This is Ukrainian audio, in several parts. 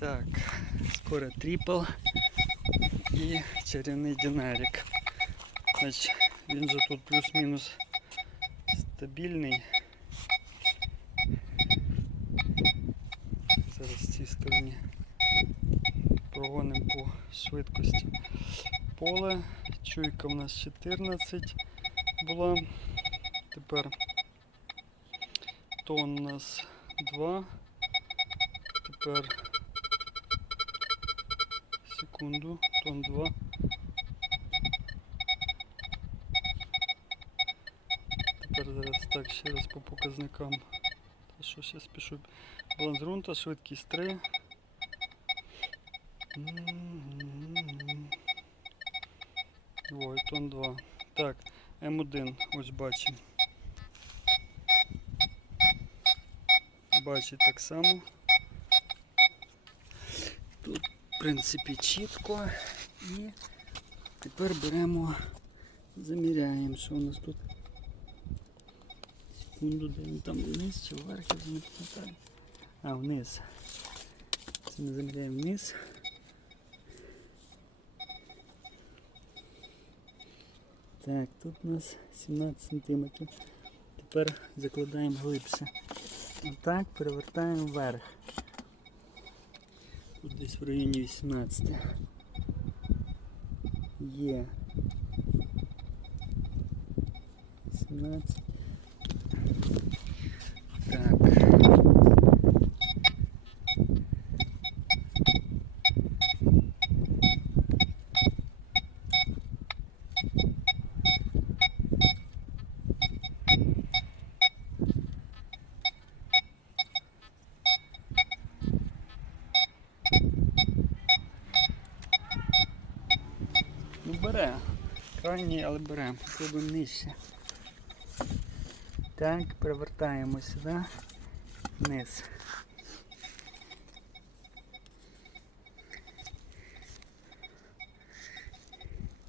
Так, скоро трипл і чарівний динарик. Значить, він же тут плюс-мінус стабільний. Зараз з цій стороні прогонимо по швидкості. Поле, чуйка в нас 14 була. Тепер тон у нас 2. Тепер секунду, тон 2. Тепер зараз так ще раз по показникам. Та що ще спішу. Баланс ґрунта, швидкість 3. Ой, тон 2. Так, М1, ось бачимо. Бачить так само. Тут, в принципі, чітко. І тепер беремо, заміряємо, що у нас тут. Секунду, де він там вниз чи вверх, я не пам'ятаю. А, вниз. Це ми заміряємо вниз. Так, тут у нас 17 сантиметрів. Тепер закладаємо глибше. Отак перевертаємо вверх. Тут десь в районі 18. Є. 18. Так. Ну бере. Крайній, але беремо. Попробуємо нижче. Так, перевертаємо сюди. Вниз.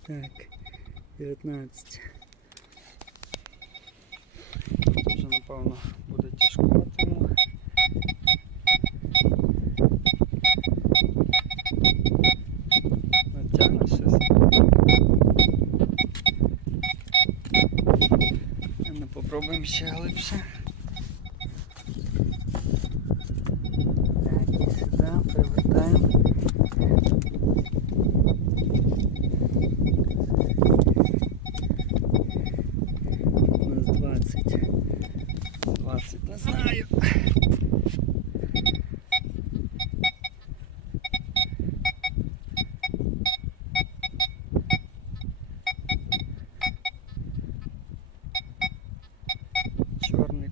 Так, 19. Тут вже, напевно, буде тяжкувати йому. Натягне щось. Ми попробуємо ще глибше. Так, і сюди перевертаємо. У нас 20. 20, не знаю.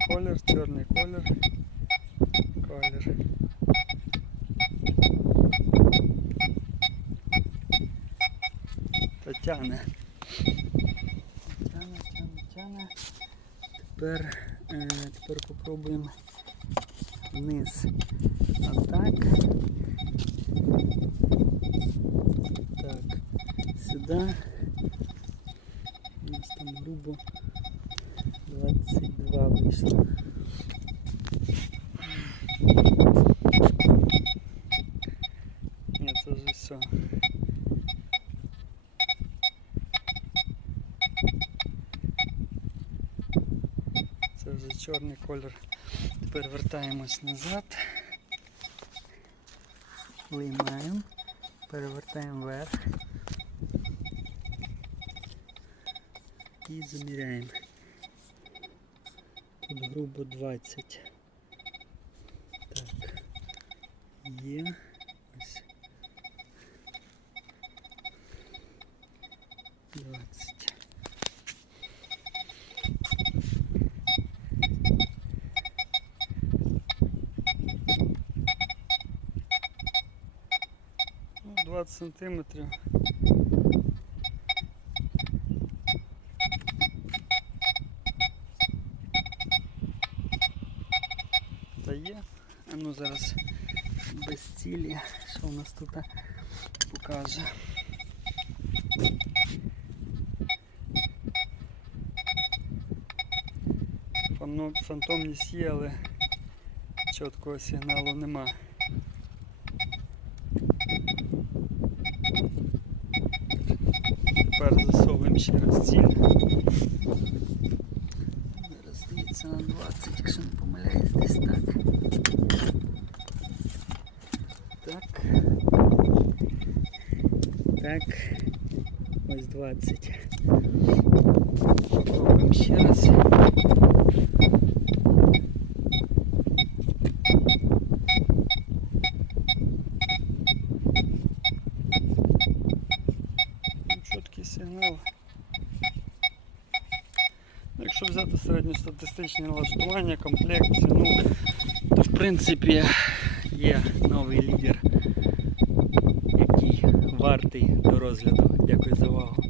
Чорний колір, чорний колір. Колір. Та тяне. Тяне. Тепер, е, тепер попробуємо вниз. А так. Так. Сюди. У нас там грубо 22 вийшло. Ні, це вже все. Це вже чорний колір. Тепер вертаємось назад. Виймаємо, перевертаємо вверх і заміряємо. Тут грубо 20. Так. Є. Ось. 20. Ну, 20 сантиметрів. зараз без цілі. Що у нас тут покаже? Фантомні сіяли, чіткого сигналу нема. Тепер засовуємо ще раз ціль. Зараз дивіться на 20, якщо не помиляюсь, десь так. Так. Ось 20. Пробуємо ще раз. Ну, Чіткий сигнал. Ну, Якщо взяти середньостатистичне налаштування, комплект, ціну, то в принципі є новий лідер, який Вартий до розгляду. Дякую за увагу.